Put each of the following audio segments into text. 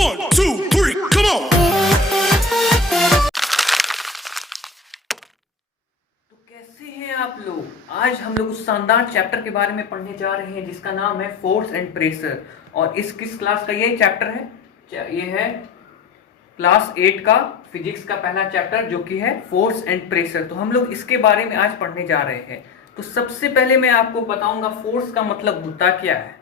1, 2, 3, come on! तो कैसे हैं आप लोग? आज हम लोग उस शानदार चैप्टर के बारे में पढ़ने जा रहे हैं जिसका नाम है फोर्स एंड प्रेशर। और इस किस क्लास का ये चैप्टर है? ये है क्लास 8 का फिजिक्स का पहला चैप्टर जो कि है फोर्स एंड प्रेशर। तो हम लोग इसके बारे में आज पढ़ने जा रहे हैं। तो सबसे पहले मैं आपको बताऊंगा फोर्स का मतलब होता क्या है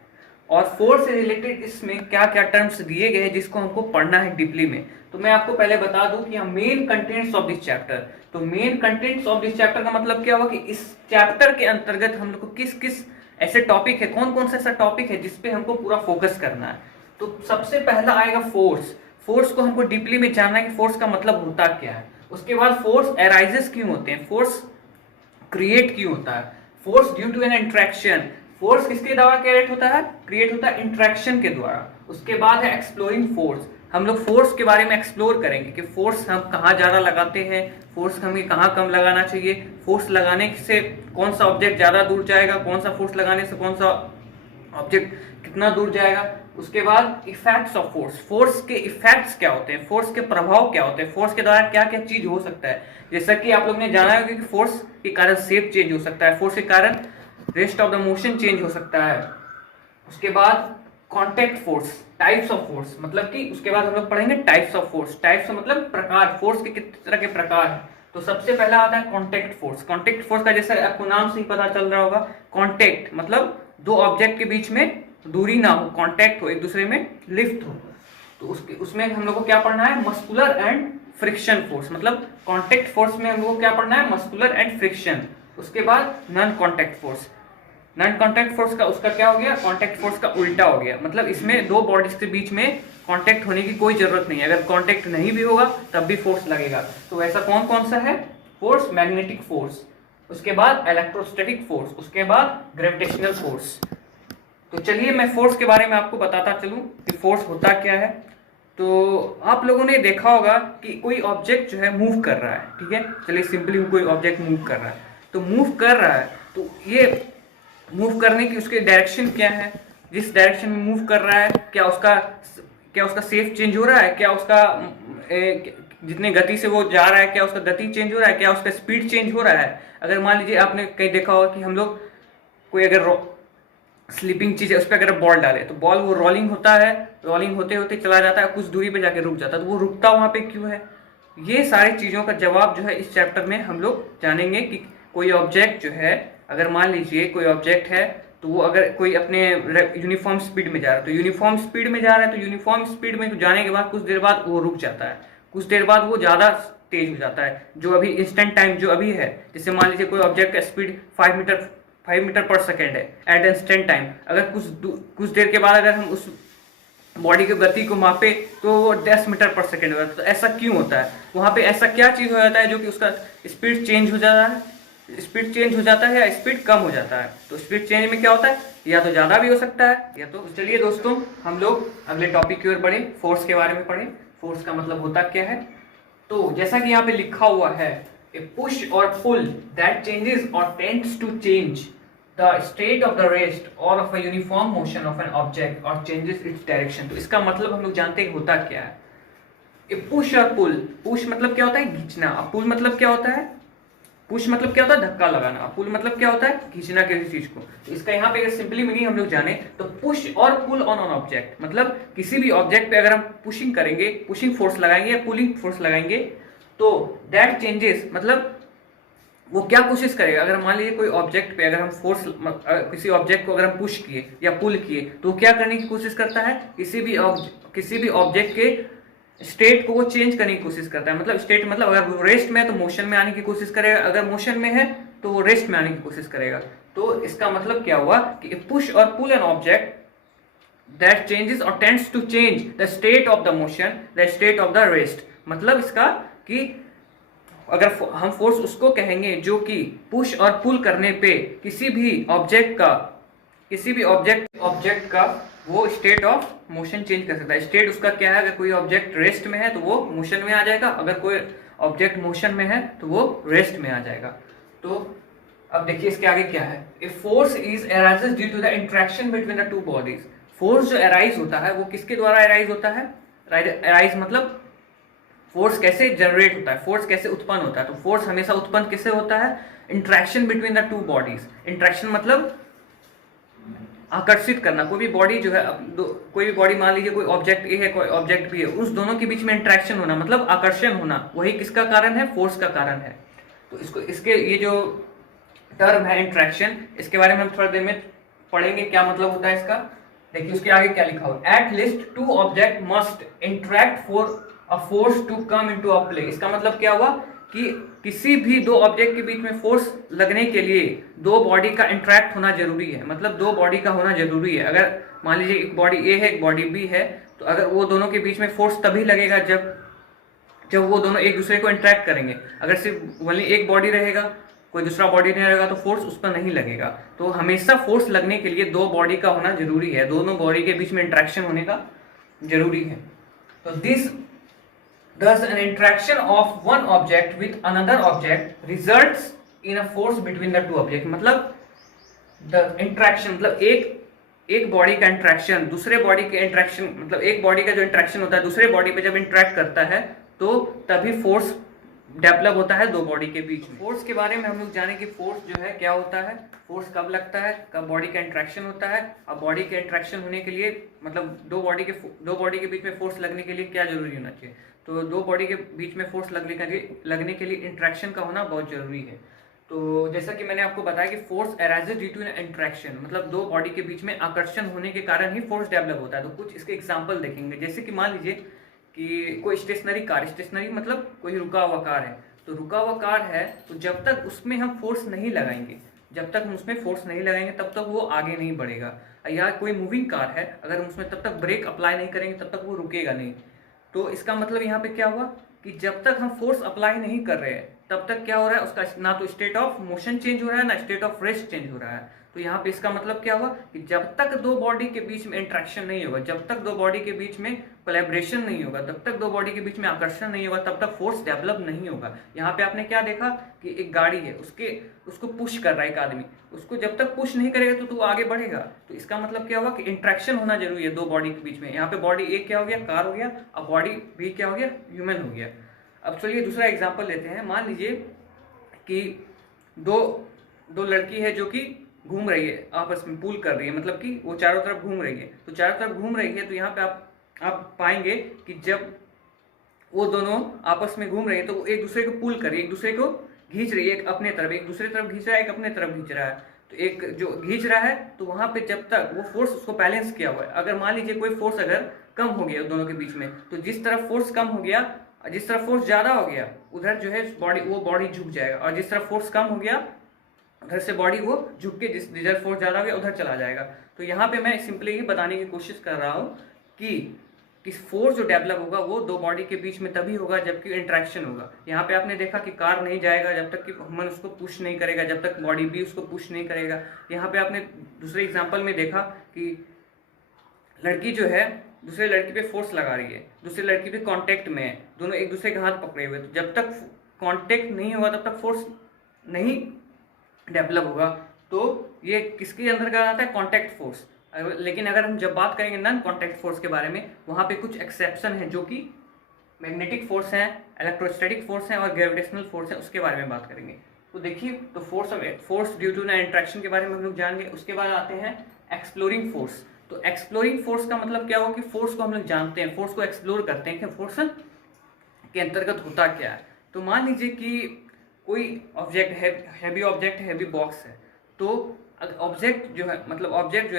और फोर्स से रिलेटेड इसमें क्या क्या टर्म्स दिए गए हैं जिसको हमको पढ़ना है डीपली में। तो मैं आपको पहले बता दूं कि हम main contents of this chapter, तो main contents of this chapter का मतलब क्या हुआ कि इस चैप्टर के अंतर्गत हम लोग को किस किस ऐसे टॉपिक है, कौन कौन सा ऐसा टॉपिक है जिसपे हमको पूरा फोकस करना है। तो सबसे पहला आएगा फोर्स। फोर्स को हमको डीपली में जानना है कि फोर्स का मतलब होता क्या है। उसके बाद फोर्स अराइजेस क्यों होते हैं, फोर्स क्रिएट क्यों होता है, force due to an interaction, force किसके द्वारा क्रिएट होता है, क्रिएट होता है इंट्रैक्शन के द्वारा। उसके बाद है एक्सप्लोरिंग फोर्स, हम लोग फोर्स के बारे में एक्सप्लोर करेंगे कि फोर्स हम कहाँ ज्यादा लगाते हैं, फोर्स हमें कहाँ कम लगाना चाहिए, फोर्स लगाने से कौन सा ऑब्जेक्ट ज्यादा दूर जाएगा, कौन सा फोर्स लगाने से कौन सा ऑब्जेक्ट कितना दूर जाएगा। उसके बाद इफेक्ट्स ऑफ फोर्स, फोर्स के इफेक्ट्स क्या होते हैं, फोर्स के प्रभाव क्या होते हैं, फोर्स के द्वारा क्या क्या चीज हो सकता है। जैसा कि आप लोग ने जाना होगा कि फोर्स के कारण शेप चेंज हो सकता है, फोर्स के कारण rest of the motion change हो सकता है। उसके बाद contact force, types of force, मतलब कि उसके बाद हम लोग पढ़ेंगे टाइप्स ऑफ फोर्स। टाइप्स मतलब प्रकार, फोर्स के कितने तरह के प्रकार है। तो सबसे पहला आता है कॉन्टेक्ट फोर्स। कॉन्टेक्ट फोर्स का जैसा आपको नाम से ही पता चल रहा होगा, कॉन्टेक्ट मतलब दो ऑब्जेक्ट के बीच में दूरी ना हो, कॉन्टेक्ट हो, एक दूसरे में लिफ्ट हो। तो उसमें हम लोग को क्या पढ़ना है, मस्कुलर एंड फ्रिक्शन फोर्स। मतलब कॉन्टेक्ट फोर्स में हम लोग को क्या पढ़ना है, मस्कुलर एंड फ्रिक्शन। उसके बाद non contact force, non contact force का उसका क्या हो गया, कॉन्टेक्ट फोर्स का उल्टा हो गया। मतलब इसमें दो बॉडीज के बीच में कॉन्टेक्ट होने की कोई जरूरत नहीं है, अगर कॉन्टेक्ट नहीं भी होगा तब भी फोर्स लगेगा। तो ऐसा कौन कौन सा है फोर्स, मैग्नेटिक फोर्स, उसके बाद इलेक्ट्रोस्टैटिक फोर्स, उसके बाद ग्रेविटेशनल फोर्स। तो चलिए मैं फोर्स के बारे में आपको बताता चलूं कि फोर्स होता क्या है। तो आप लोगों ने देखा होगा कि कोई ऑब्जेक्ट जो है मूव कर रहा है, ठीक है, चलिए सिंपली कोई ऑब्जेक्ट मूव कर रहा है। तो मूव कर रहा है तो ये मूव करने की उसकी डायरेक्शन क्या है, जिस डायरेक्शन में मूव कर रहा है क्या उसका शेप चेंज हो रहा है, क्या उसका जितने गति से वो जा रहा है क्या उसका गति चेंज हो रहा है, क्या उसका स्पीड चेंज हो रहा है। अगर मान लीजिए आपने कहीं देखा होगा कि हम लोग कोई अगर स्लीपिंग चीज है उस पर अगर बॉल डाले तो बॉल वो रोलिंग होता है, रोलिंग होते होते चला जाता है, कुछ दूरी पे जाके रुक जाता है। तो वो रुकता वहां पे क्यों है, ये सारी चीजों का जवाब जो है इस चैप्टर में हम लोग जानेंगे। कि कोई ऑब्जेक्ट जो है, अगर मान लीजिए कोई ऑब्जेक्ट है तो वो अगर कोई अपने यूनिफॉर्म स्पीड में जा रहा है, तो यूनिफॉर्म स्पीड में जा रहा है, तो यूनिफॉर्म स्पीड में जाने के बाद कुछ देर बाद वो रुक जाता है, कुछ देर बाद वो ज्यादा तेज हो जाता है। जो अभी इंस्टेंट टाइम जो अभी है, जैसे मान लीजिए कोई ऑब्जेक्ट का स्पीड 5 मीटर पर सेकेंड है एट इंस्टेंट टाइम, अगर कुछ देर के बाद अगर हम उस बॉडी की गति को मापे तो वो 10 मीटर पर सेकेंड हो जाता है। तो ऐसा क्यों होता है, वहां पे ऐसा क्या चीज हो जाता है जो कि उसका स्पीड चेंज हो जाता है, स्पीड चेंज हो जाता है या स्पीड कम हो जाता है। तो स्पीड चेंज में क्या होता है, या तो ज्यादा भी हो सकता है या तो। चलिए दोस्तों हम लोग अगले टॉपिक की ओर बढ़े, फोर्स के बारे में पढ़े, फोर्स का मतलब होता क्या है। तो जैसा कि यहाँ पे लिखा हुआ है, ए पुश और पुल दैट चेंजेस और tends to change the state of the rest or of a uniform motion of an object or changes its direction। तो इसका मतलब हम लोग जानते हैं होता क्या है। ए पुश और पुल, पुश मतलब क्या होता है, खींचना, और पुल मतलब क्या होता है, पुश मतलब क्या होता है, धक्का लगाना, और पुल मतलब क्या होता है, खींचना किसी चीज को। तो इसका यहाँ पे अगर सिंपली मीनिंग हम लोग जाने तो पुश और पुल ऑन ऑन ऑब्जेक्ट, मतलब किसी भी ऑब्जेक्ट पे अगर हम पुशिंग करेंगे, पुशिंग फोर्स लगाएंगे या पुलिंग फोर्स लगाएंगे, तो दैट चेंजेस मतलब वो क्या कोशिश करेगा। अगर मान लीजिए कोई ऑब्जेक्ट पे अगर हम फोर्स, किसी ऑब्जेक्ट को अगर हम पुश किए या पुल किए तो क्या करने की कोशिश करता है, किसी भी ऑब्जेक्ट के स्टेट को वो चेंज करने की कोशिश करता है। मतलब स्टेट मतलब अगर वो रेस्ट में है तो मोशन में आने की कोशिश करेगा, अगर मोशन में है तो वो रेस्ट में आने की कोशिश करेगा। तो इसका मतलब क्या हुआ कि पुश और pull an object that changes और tends to change the state of the motion, the state of the rest. मतलब इसका कि अगर हम फोर्स उसको कहेंगे जो कि पुश और पुल करने पे किसी भी ऑब्जेक्ट का वो स्टेट ऑफ मोशन चेंज कर सकता है। स्टेट उसका क्या है, अगर कोई ऑब्जेक्ट रेस्ट में है तो वो मोशन में आ जाएगा, अगर कोई ऑब्जेक्ट मोशन में है तो वो रेस्ट में आ जाएगा। तो अब देखिए इसके आगे क्या है, a force is arises due to the interaction between the two bodies. Force जो अराइज होता है वो किसके द्वारा अराइज होता है, राइज मतलब फोर्स कैसे जनरेट होता है, फोर्स कैसे उत्पन्न होता है। तो फोर्स हमेशा उत्पन्न किससे होता है, interaction between the two bodies. Interaction मतलब आकर्षित करना। कोई भी बॉडी जो है, कोई भी बॉडी मान लीजिए कोई ऑब्जेक्ट ए है कोई ऑब्जेक्ट बी है, उस दोनों के बीच में इंट्रैक्शन होना मतलब आकर्षण होना, वही किसका कारण है, फोर्स का कारण है। तो इसको इसके ये जो टर्म है इंट्रैक्शन, इसके बारे में हम थोड़ी देर में पढ़ेंगे क्या मतलब होता है इसका। देखिए उसके आगे क्या लिखा हो, at least two object must interact for a force to come into a play. इसका मतलब क्या हुआ कि किसी भी दो ऑब्जेक्ट के बीच में फोर्स लगने के लिए दो बॉडी का इंटरेक्ट होना जरूरी है, मतलब दो बॉडी का होना जरूरी है। अगर मान लीजिए एक बॉडी ए है एक बॉडी बी है, तो अगर वो दोनों के बीच में फोर्स तभी लगेगा जब वो दोनों एक दूसरे को इंटरेक्ट करेंगे। अगर सिर्फ ओनली एक बॉडी रहेगा, कोई दूसरा बॉडी नहीं रहेगा, तो फोर्स उस पर नहीं लगेगा। तो हमेशा फोर्स लगने के लिए दो बॉडी का होना जरूरी है, दोनों बॉडी के बीच में इंटरेक्शन होने का जरूरी है। तो this thus an interaction of one object with another object results in a force between the two objects। मतलब the interaction मतलब एक बॉडी का इंट्रैक्शन दूसरे बॉडी के इंट्रैक्शन, मतलब एक बॉडी का जो इंट्रैक्शन होता है दूसरे बॉडी पे जब इंटरेक्ट करता है तो तभी फोर्स डेवलप होता है दो बॉडी के बीच में। फोर्स के बारे में हम लोग जाने कि फोर्स जो है क्या होता है, फोर्स कब लगता है, कब बॉडी का इंट्रैक्शन होता है, और बॉडी के इंट्रैक्शन होने के लिए मतलब दो बॉडी के बीच में फोर्स लगने के लिए क्या जरूरी होना चाहिए। तो दो बॉडी के बीच में फोर्स लगने के लिए इंट्रैक्शन का होना बहुत जरूरी है। तो जैसा कि मैंने आपको बताया कि force arises due to interaction, मतलब दो बॉडी के बीच में आकर्षण होने के कारण ही फोर्स डेवलप होता है। तो कुछ इसके एग्जांपल देखेंगे, जैसे कि मान लीजिए कि कोई स्टेशनरी कार, स्टेशनरी मतलब कोई रुका हुआ कार है, तो रुका हुआ कार है तो जब तक उसमें हम फोर्स नहीं लगाएंगे, जब तक हम उसमें फोर्स नहीं लगाएंगे तब तक वो आगे नहीं बढ़ेगा। या कोई मूविंग कार है, अगर हम उसमें तब तक ब्रेक अप्लाई नहीं करेंगे तब तक वो रुकेगा नहीं। तो इसका मतलब यहाँ पे क्या हुआ कि जब तक हम फोर्स अप्लाई नहीं कर रहे हैं तब तक क्या हो रहा है, उसका ना तो स्टेट ऑफ मोशन चेंज हो रहा है ना स्टेट ऑफ रेस्ट चेंज हो रहा है। तो यहाँ पे इसका मतलब क्या हुआ कि जब तक दो बॉडी के बीच में इंट्रैक्शन नहीं होगा, जब तक दो बॉडी के बीच में कोलैबोरेशन नहीं होगा, तब तक दो बॉडी के बीच में आकर्षण नहीं होगा, तब तक फोर्स डेवलप नहीं होगा। यहाँ पे आपने क्या देखा कि एक गाड़ी है, उसको पुश कर रहा है एक आदमी, उसको जब तक पुश नहीं करेगा तो वो आगे बढ़ेगा। तो इसका मतलब क्या हुआ कि इंट्रैक्शन होना जरूरी है दो बॉडी के बीच में। यहाँ पे बॉडी एक क्या हो गया, कार हो गया, और बॉडी बी क्या हो गया, ह्यूमन हो गया। अब चलिए दूसरा एग्जाम्पल लेते हैं। मान लीजिए कि दो लड़की है जो कि घूम रही है, आपस में पूल कर रही है, मतलब कि वो चारों तरफ घूम रही है। तो चारों तरफ घूम रही है तो यहाँ पे आप पाएंगे कि जब वो दोनों आपस में घूम रही है तो वो एक दूसरे को पुल कर रही है, एक दूसरे को खींच रही है, एक अपने तरफ, एक दूसरे तरफ खींच रहा है, एक अपने तरफ खींच रहा है। तो एक जो खींच रहा है तो वहां पे जब तक वो फोर्स उसको बैलेंस किया हुआ है, अगर मान लीजिए कोई फोर्स अगर कम हो गया दोनों के बीच में, तो जिस तरफ फोर्स कम हो गया, जिस तरफ फोर्स ज्यादा हो गया उधर जो है बॉडी झुक जाएगा, और जिस तरफ फोर्स कम हो गया उधर से बॉडी वो झुक के जिधर फोर्स ज्यादा हो गया उधर चला जाएगा। तो यहाँ पे मैं सिंपली ही बताने की कोशिश कर रहा हूँ कि फोर्स जो डेवलप होगा वो दो बॉडी के बीच में तभी होगा जबकि इंट्रैक्शन होगा। यहाँ पे आपने देखा कि कार नहीं जाएगा जब तक कि ह्यूमन उसको पुश नहीं करेगा, जब तक बॉडी भी उसको पुश नहीं करेगा। यहाँ पे आपने दूसरे एग्जाम्पल में देखा कि लड़की जो है दूसरे लड़की पे फोर्स लगा रही है, दूसरे लड़की पे कांटेक्ट में है, दोनों एक दूसरे के हाथ पकड़े हुए, तो जब तक कांटेक्ट नहीं होगा तब तक फोर्स नहीं डेवलप होगा। तो ये किसके अंदर का आता है, कांटेक्ट फोर्स। लेकिन अगर हम जब बात करेंगे नॉन कांटेक्ट फोर्स के बारे में, वहाँ पे कुछ एक्सेप्शन है जो कि मैग्नेटिक फोर्स हैं, इलेक्ट्रोस्टैटिक फोर्स हैं और ग्रेविटेशनल फोर्स हैं, उसके बारे में बात करेंगे। तो देखिए, तो फोर्स ड्यू टू ना इंट्रैक्शन के बारे में हम लोग जानेंगे। उसके बाद आते हैं एक्सप्लोरिंग फोर्स। तो एक्सप्लोरिंग फोर्स का मतलब क्या होगा कि फोर्स को हम लोग जानते हैं, फोर्स को एक्सप्लोर करते हैं कि फोर्स के अंतर्गत होता क्या है। तो मान लीजिए कि कोई ऑब्जेक्ट है, हैवी ऑब्जेक्ट, हैवी बॉक्स है, तो ऑब्जेक्ट जो है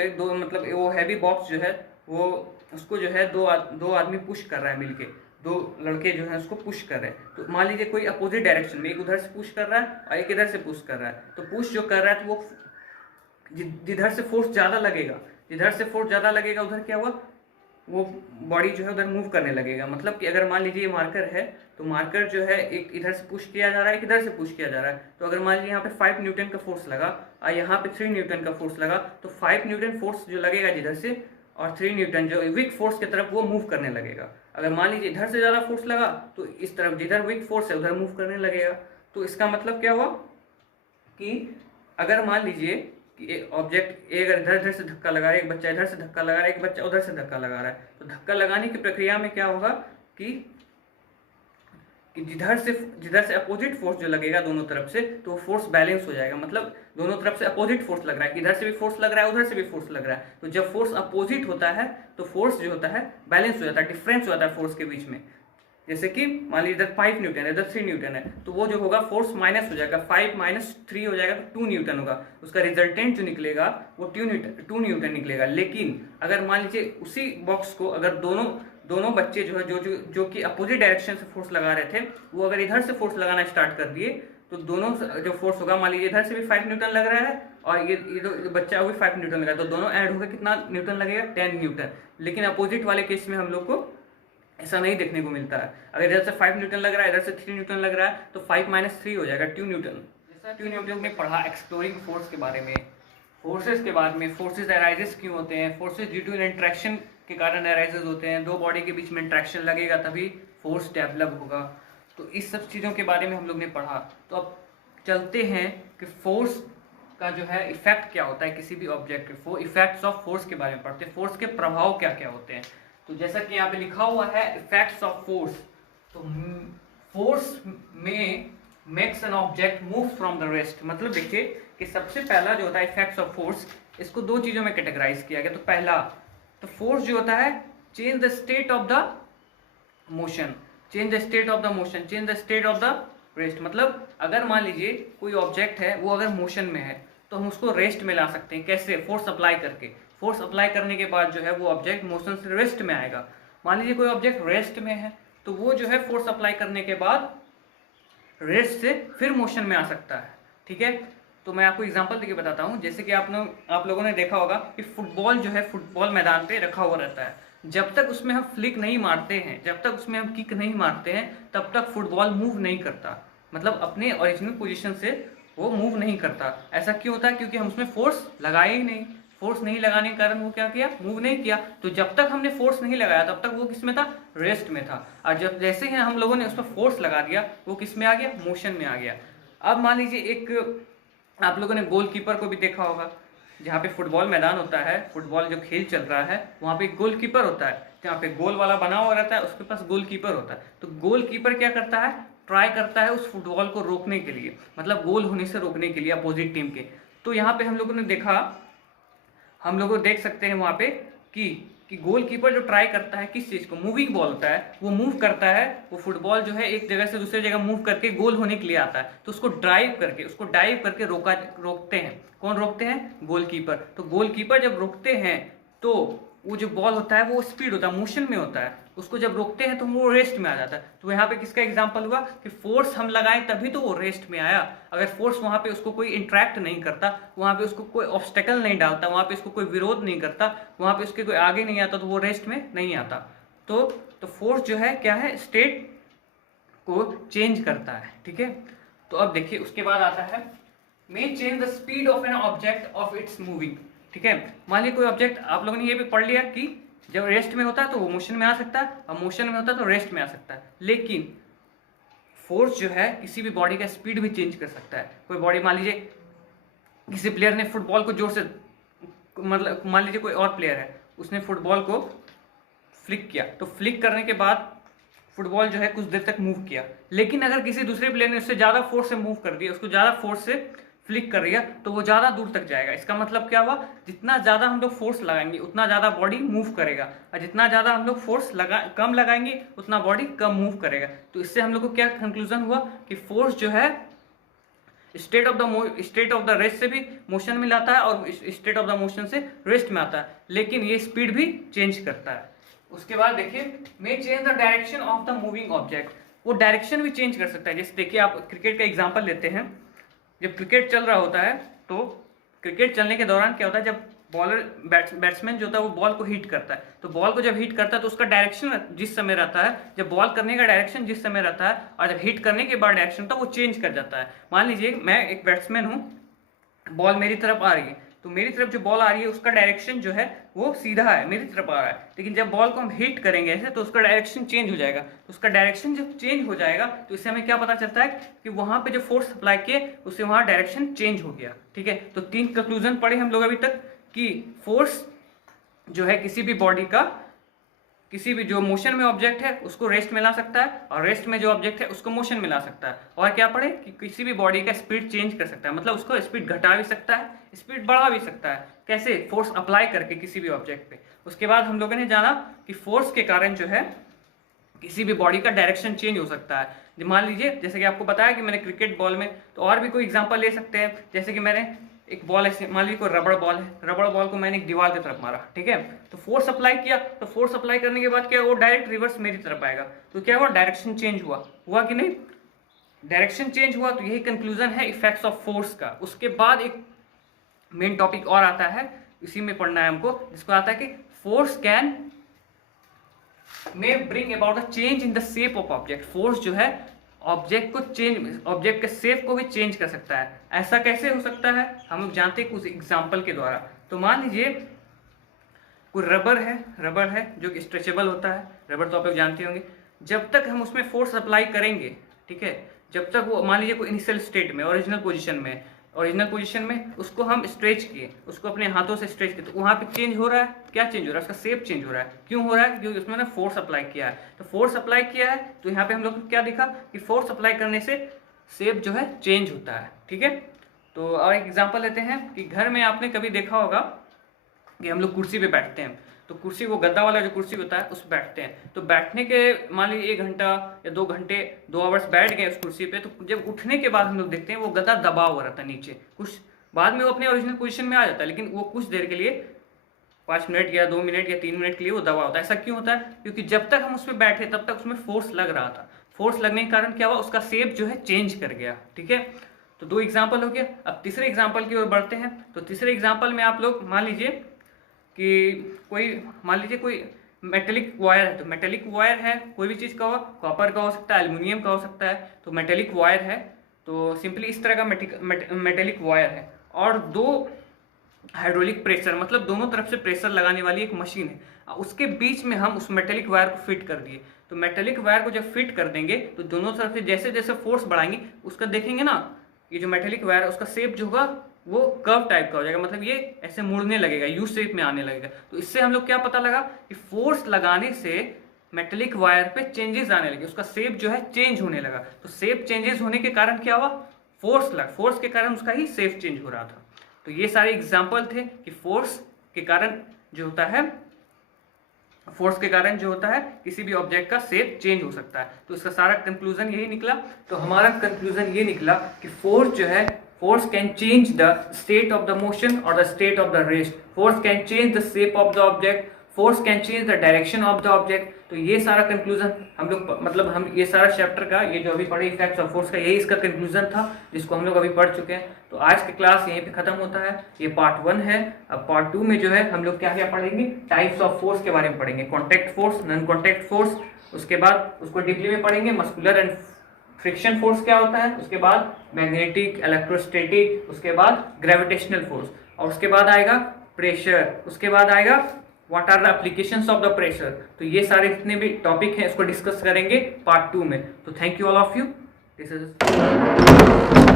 दो, मतलब वो हैवी बॉक्स जो है वो उसको जो है दो आदमी पुश कर रहा है मिलके, दो लड़के जो है उसको पुश कर रहे हैं। तो मान लीजिए कोई अपोजिट डायरेक्शन में, एक उधर से पुश कर रहा है और एक इधर से पुश कर रहा है। तो पुश जो कर रहा है तो वो जिधर से फोर्स ज़्यादा लगेगा उधर क्या हुआ, वो बॉडी जो है उधर मूव करने लगेगा। मतलब कि अगर मान लीजिए ये मार्कर है तो मार्कर जो है एक इधर से पुश किया जा रहा है, एक इधर से पुश किया जा रहा है। तो अगर मान लीजिए यहाँ पे 5 न्यूटन का फोर्स लगा और यहाँ पे 3 न्यूटन का फोर्स लगा, तो 5 न्यूटन फोर्स जो लगेगा जिधर से, और 3 न्यूटन जो वीक फोर्स की तरफ वो मूव करने लगेगा। अगर मान लीजिए इधर से ज़्यादा फोर्स लगा तो इस तरफ जिधर वीक फोर्स है उधर मूव करने लगेगा। तो इसका मतलब क्या हुआ कि अगर मान लीजिए कि एक ऑब्जेक्ट अगर इधर इधर से धक्का लगा रहा है, एक बच्चा इधर से धक्का लगा रहा है, एक बच्चा उधर से धक्का लगा रहा है, तो धक्का लगाने की प्रक्रिया में क्या होगा कि जिधर से अपोजिट फोर्स जो लगेगा दोनों तरफ से, तो वो फोर्स बैलेंस हो जाएगा। मतलब दोनों तरफ से अपोजिट फोर्स लग रहा है, इधर से भी फोर्स लग रहा है, उधर से भी फोर्स लग रहा है। तो जब फोर्स अपोजिट होता है तो फोर्स जो होता है बैलेंस हो जाता है, डिफरेंस हो जाता है फोर्स के बीच में। जैसे कि मान लीजिए इधर 5 न्यूटन है, इधर 3 न्यूटन है, तो वो जो होगा फोर्स माइनस हो जाएगा, 5 माइनस 3 हो जाएगा, तो 2 न्यूटन होगा। उसका रिजल्टेंट जो निकलेगा वो 2 न्यूटन निकलेगा। लेकिन अगर मान लीजिए उसी बॉक्स को अगर दोनों बच्चे जो है जो कि अपोजिट डायरेक्शन से फोर्स लगा रहे थे, वो अगर इधर से फोर्स लगाना स्टार्ट कर दिए, तो दोनों जो फोर्स होगा, मान लीजिए इधर से भी 5 न्यूटन लग रहा है और ये बच्चा भी 5 न्यूटन लगा, तो दोनों ऐड होकर कितना न्यूटन लगेगा, 10 न्यूटन। लेकिन अपोजिट वाले केस में हम लोग को ऐसा नहीं देखने को मिलता है। अगर इधर से 5 न्यूटन लग रहा है, इधर से 3 न्यूटन लग रहा है, तो 5 माइनस 3 हो जाएगा 2 न्यूटन। जैसा 2 न्यूटन ने पढ़ा एक्सप्लोरिंग फोर्स के बारे में, फोर्सेस के बारे में, फोर्सेस अराइजेस क्यों होते हैं, फोर्सेस ड्यू टू इंटरेक्शन के कारण अराइजेस होते हैं, दो बॉडी के बीच में इंटरेक्शन लगेगा तभी फोर्स डेवलप होगा। तो इस सब चीज़ों के बारे में हम लोग ने पढ़ा। तो अब चलते हैं कि फोर्स का जो है इफेक्ट क्या होता है किसी भी ऑब्जेक्ट के। इफेक्ट्स ऑफ फोर्स के बारे में पढ़ते हैं, फोर्स के प्रभाव क्या क्या होते हैं। तो जैसा कि यहाँ पे लिखा हुआ है इफेक्ट्स ऑफ फोर्स, तो फोर्स में makes an object move from the rest. मतलब देखिए कि सबसे पहला जो होता है इफेक्ट्स ऑफ फोर्स, इसको दो चीजों में कैटेगराइज किया गया। तो पहला तो फोर्स जो होता है change the state of the motion, change the state of the motion, change the state of the rest. मतलब अगर मान लीजिए कोई ऑब्जेक्ट है वो अगर मोशन में है तो हम उसको रेस्ट में ला सकते हैं। कैसे? फोर्स अप्लाई करके। फोर्स अप्लाई करने के बाद जो है वो ऑब्जेक्ट मोशन से रेस्ट में आएगा। मान लीजिए कोई ऑब्जेक्ट रेस्ट में है तो वो जो है फोर्स अप्लाई करने के बाद रेस्ट से फिर मोशन में आ सकता है। ठीक है, तो मैं आपको एग्जांपल देके बताता हूँ। जैसे कि आप लोगों ने देखा होगा कि फुटबॉल जो है फुटबॉल मैदान पे रखा हुआ रहता है। जब तक उसमें हम फ्लिक नहीं मारते हैं, जब तक उसमें हम किक नहीं मारते हैं, तब तक फुटबॉल मूव नहीं करता। मतलब अपने ओरिजिनल पोजीशन से वो मूव नहीं करता। ऐसा क्यों होता है? क्योंकि हम उसमें फोर्स लगाए ही नहीं। फोर्स नहीं लगाने के कारण वो क्या किया? मूव नहीं किया। तो जब तक हमने फोर्स नहीं लगाया तब तक वो किस में था? रेस्ट में था। और जब जैसे ही हम लोगों ने उस पर फोर्स लगा दिया वो किस में आ गया? मोशन में आ गया। अब मान लीजिए एक आप लोगों ने गोलकीपर को भी देखा होगा। जहाँ पे फुटबॉल मैदान होता है, फुटबॉल जो खेल चल रहा है, वहाँ पे गोलकीपर होता है। जहाँ पे गोल वाला बना हुआ रहता है उसके पास गोलकीपर होता है। तो गोलकीपर क्या करता है? ट्राई करता है उस फुटबॉल को रोकने के लिए, मतलब गोल होने से रोकने के लिए अपोजिट टीम के। तो यहाँ पे हम लोगों ने देखा, हम लोग देख सकते हैं वहाँ पे कि गोलकीपर जो ट्राई करता है किस चीज़ को? मूविंग बॉल होता है, वो मूव करता है। वो फुटबॉल जो है एक जगह से दूसरी जगह मूव करके गोल होने के लिए आता है। तो उसको डाइव करके रोकते हैं। कौन रोकते हैं? गोलकीपर। तो गोलकीपर जब रोकते हैं तो वो जो बॉल होता है वो स्पीड होता है, मोशन में होता है। उसको जब रोकते हैं तो वो रेस्ट में आ जाता है। तो यहाँ पे किसका एग्जांपल हुआ कि फोर्स हम लगाएं तभी तो वो रेस्ट में आया। अगर फोर्स वहाँ पे उसको कोई इंटरेक्ट नहीं करता, वहाँ पे उसको कोई ऑब्स्टेकल नहीं डालता, वहाँ पे उसको कोई विरोध नहीं करता, वहाँ पे उसके कोई आगे नहीं आता, तो वो रेस्ट में नहीं आता। तो फोर्स जो है क्या है? स्टेट को चेंज करता है। ठीक है, तो अब देखिए उसके बाद आता है मे change the speed of an object of its moving. ठीक है, मान लीजिए कोई ऑब्जेक्ट, आप लोगों ने ये भी पढ़ लिया कि जब रेस्ट में होता है तो वो मोशन में आ सकता है, और मोशन में होता है तो रेस्ट में आ सकता है। लेकिन फोर्स जो है किसी भी बॉडी का स्पीड भी चेंज कर सकता है। कोई बॉडी, मान लीजिए किसी प्लेयर ने फुटबॉल को जोर से, मतलब मान लीजिए कोई और प्लेयर है, उसने फुटबॉल को फ्लिक किया, तो फ्लिक करने के बाद फुटबॉल जो है कुछ देर तक मूव किया। लेकिन अगर किसी दूसरे प्लेयर ने उससे ज़्यादा फोर्स से मूव कर दिया, उसको ज़्यादा फोर्स से फ्लिक कर दिया, तो वो ज़्यादा दूर तक जाएगा। इसका मतलब क्या हुआ? जितना ज़्यादा हम लोग फोर्स लगाएंगे उतना ज़्यादा बॉडी मूव करेगा, और जितना ज़्यादा हम लोग फोर्स कम लगाएंगे उतना बॉडी कम मूव करेगा। तो इससे हम लोग को क्या कंक्लूजन हुआ कि फोर्स जो है स्टेट ऑफ द रेस्ट से भी मोशन में लाता है और स्टेट ऑफ द मोशन से रेस्ट में आता है, लेकिन ये स्पीड भी चेंज करता है। उसके बाद देखिए मे change the direction of the moving object. वो डायरेक्शन भी चेंज कर सकता है। जैसे देखिए आप क्रिकेट का एग्जांपल लेते हैं। जब क्रिकेट चल रहा होता है तो क्रिकेट चलने के दौरान क्या होता है, जब बैट्समैन जो होता है वो बॉल को हिट करता है, तो बॉल को जब हिट करता है तो उसका डायरेक्शन जिस समय रहता है, जब बॉल करने का डायरेक्शन जिस समय रहता है और जब हिट करने के बाद डायरेक्शन तो वो चेंज कर जाता है। मान लीजिए मैं एक बैट्समैन हूँ, बॉल मेरी तरफ आ रही है, तो मेरी तरफ जो बॉल आ रही है उसका डायरेक्शन जो है वो सीधा है, मेरी तरफ आ रहा है, लेकिन जब बॉल को हम हिट करेंगे ऐसे तो उसका डायरेक्शन चेंज हो जाएगा। तो उसका डायरेक्शन जब चेंज हो जाएगा तो इससे हमें क्या पता चलता है कि वहां पे जो फोर्स अप्लाई किए उससे वहां डायरेक्शन चेंज हो गया। ठीक है, तो 3 कंक्लूजन पढ़े हम लोग अभी तक कि फोर्स जो है किसी भी बॉडी का, किसी भी जो मोशन में ऑब्जेक्ट है उसको रेस्ट में ला सकता है, और रेस्ट में जो ऑब्जेक्ट है उसको मोशन में ला सकता है। और क्या पढ़े कि किसी भी बॉडी का स्पीड चेंज कर सकता है, मतलब उसको स्पीड घटा भी सकता है, स्पीड बढ़ा भी सकता है। कैसे? फोर्स अप्लाई करके किसी भी ऑब्जेक्ट पे। उसके बाद हम लोगों ने जाना कि फोर्स के कारण जो है किसी भी बॉडी का डायरेक्शन चेंज हो सकता है। मान लीजिए जैसे कि आपको बताया कि मैंने क्रिकेट बॉल में, तो और भी कोई एग्जांपल ले सकते हैं। जैसे कि मैंने एक बॉल ऐसे, मान लीजिए कोई रबड़ बॉल है, रबड़ बॉल को मैंने एक दीवार की तरफ मारा, ठीक है, तो फोर्स अप्लाई किया, तो फोर्स अप्लाई करने के बाद क्या, वो डायरेक्ट रिवर्स मेरी तरफ आएगा, तो क्या हुआ, डायरेक्शन चेंज हुआ कि नहीं? डायरेक्शन चेंज हुआ। तो यही कंक्लूजन है इफेक्ट्स ऑफ फोर्स का। उसके बाद एक मेन टॉपिक और आता है, इसी में पढ़ना है हमको, जिसको आता है कि force can may bring about a change in the shape of object. Force जो है ऑब्जेक्ट को चेंज, ऑब्जेक्ट के शेप को भी चेंज कर सकता है। ऐसा कैसे हो सकता है? हम लोग जानते हैं कुछ एग्जांपल के द्वारा। तो मान लीजिए कोई रबर है जो कि स्ट्रेचेबल होता है। रबर तो आप लोग जानते होंगे। जब तक हम उसमें फोर्स अप्लाई करेंगे, ठीक है, जब तक वो, मान लीजिए कोई इनिशियल स्टेट में, ओरिजिनल पोजीशन में उसको हम स्ट्रेच किए, उसको अपने हाथों से स्ट्रेच किए, तो वहाँ पे चेंज हो रहा है। क्या चेंज हो रहा है? उसका शेप चेंज हो रहा है। क्यों हो रहा है? क्योंकि उसमें फोर्स अप्लाई किया है। तो फोर्स अप्लाई किया है, तो यहाँ पे हम लोग को क्या दिखा कि फोर्स अप्लाई करने से शेप जो है चेंज होता है। ठीक है, तो और एक एग्जाम्पल लेते हैं कि घर में आपने कभी देखा होगा कि हम लोग कुर्सी पे बैठते हैं, तो कुर्सी, वो गद्दा वाला जो कुर्सी होता है उस पर बैठते हैं। तो बैठने के मान लीजिए 1 घंटा या 2 घंटे, 2 आवर्स बैठ गए उस कुर्सी पे, तो जब उठने के बाद हम लोग देखते हैं वो गद्दा दबा हुआ रहता है नीचे। कुछ बाद में वो अपने ओरिजिनल पोजीशन में आ जाता है, लेकिन वो कुछ देर के लिए 5 मिनट या 2 मिनट या 3 मिनट के लिए वो दबा होता है। ऐसा क्यों होता है? क्योंकि जब तक हम उस पर बैठे तब तक उसमें फोर्स लग रहा था। फोर्स लगने के कारण क्या हुआ, उसका शेप जो है चेंज कर गया। ठीक है, तो 2 एग्जाम्पल हो गया। अब तीसरे एग्जाम्पल की ओर बढ़ते हैं। तो तीसरे एग्जाम्पल में आप लोग मान लीजिए कि कोई मेटेलिक वायर है, तो मेटेलिक वायर है, कोई भी चीज़ का हो, कॉपर का हो सकता है, एल्युमिनियम का हो सकता है, तो मेटेलिक वायर है। तो सिंपली इस तरह का मेटेलिक वायर है, और 2 हाइड्रोलिक प्रेशर, मतलब दोनों तरफ से प्रेशर लगाने वाली एक मशीन है, उसके बीच में हम उस मेटेलिक वायर को फिट कर दिए। तो मेटेलिक वायर को जब फिट कर देंगे तो दोनों तरफ से जैसे जैसे फोर्स बढ़ाएंगे, उसका देखेंगे ना, ये जो मेटेलिक वायर है उसका शेप जो होगा वो कर्व टाइप का हो जाएगा, मतलब ये ऐसे मुड़ने लगेगा, यू शेप में आने लगेगा। तो इससे हम लोग क्या पता लगा कि फोर्स लगाने से मेटेलिक वायर पे चेंजेस आने लगे, उसका शेप जो है चेंज होने लगा। तो शेप चेंजेस होने के कारण क्या हुआ, फोर्स के कारण उसका ही शेप चेंज हो रहा था। तो ये सारे एग्जाम्पल थे कि फोर्स के कारण जो होता है किसी भी ऑब्जेक्ट का शेप चेंज हो सकता है। तो इसका सारा कंक्लूजन यही निकला। तो हमारा कंक्लूजन ये निकला कि force can change the state of the motion or the state of the rest. Force can change the shape of the object. Force can change the direction of the object. तो ये सारा conclusion हम लोग, मतलब हम ये सारा chapter का, ये जो अभी पढ़े इफेक्ट्स ऑफ फोर्स का, यही इसका कंक्लूजन था जिसको हम लोग अभी पढ़ चुके हैं। तो आज की क्लास यहीं पे खत्म होता है। ये पार्ट 1 है। अब पार्ट 2 में जो है हम लोग क्या क्या पढ़ेंगे, टाइप्स ऑफ फोर्स के बारे में पढ़ेंगे, contact force, non contact force. उसके बाद उसको डीपली में पढ़ेंगे, मस्कुलर एंड फ्रिक्शन फोर्स क्या होता है, उसके बाद मैग्नेटिक, इलेक्ट्रोस्टैटिक, उसके बाद ग्रेविटेशनल फोर्स, और उसके बाद आएगा प्रेशर, उसके बाद आएगा what are the applications of the pressure. तो ये सारे जितने भी टॉपिक हैं इसको डिस्कस करेंगे पार्ट 2 में। तो thank you all of you. This is